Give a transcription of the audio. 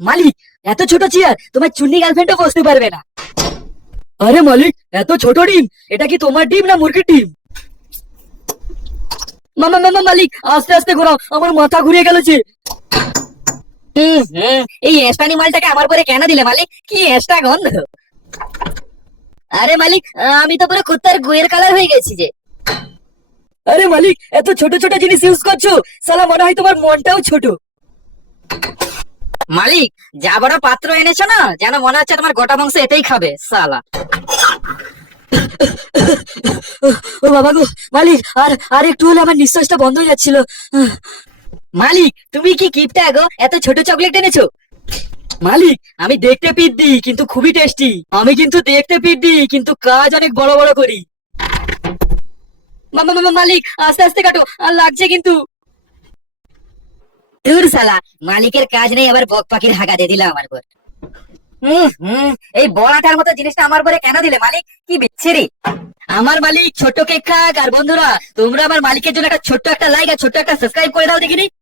মালিক, এত ছোট চেয়ার তোমার চুন্নি গার্লফ্রেন্ডও বসতে পারবে না। আরে মালিক, এত ছোট ডিম, এটা কি তোমার ডিম না মুরগির ডিম? মামা মামা মালিক, আস্তে আস্তে ঘোরাও, আমার মাথা ঘুরিয়ে গেল যে। এই এস্পানি মালটাকে আমার পরে কেন দিলে মালিক? কি এস্টা গন্ধ। আরে মালিক, আমি তো পুরো কুত্তার গুয়ের কালার হয়ে গেছি যে। আরে মালিক, এত ছোট ছোট জিনিস ইউজ করছো, সালা মনে হয় তোমার মনটাও ছোট। মালিক, যা বড় পাত্র এনেছো না, যেন মনে হচ্ছে তোমার গোটা বংশ এতেই খাবে সালা। ও বাবা গো, মালিক, আর আর একটু হলে আমার নিঃশ্বাসটা বন্ধ হয়ে যাচ্ছিল। মালিক, তুমি কি কিপটা গো, এত ছোট চকলেট এনেছো? মালিক, আমি দেখতে পিদ্দি কিন্তু খুবই টেস্টি। আমি কিন্তু দেখতে পিদ্দি কিন্তু কাজ অনেক বড় বড় করি। মামা মামা মালিক, আস্তে আস্তে কাটো, আর লাগছে কিন্তু। দূর সালা, মালিকের কাজ নেই আবার বক পাখির হাগা দিয়ে দিলাম আমার পর। এই বড়াটার মতো জিনিসটা আমার পরে কেন দিলে মালিক? কি বিচ্ছিরি। আমার মালিক ছোট্ট কেক খাক, আর বন্ধুরা তোমরা আমার মালিকের জন্য একটা ছোট্ট একটা লাইক আর ছোট্ট একটা সাবস্ক্রাইব করে দাও দেখিনি।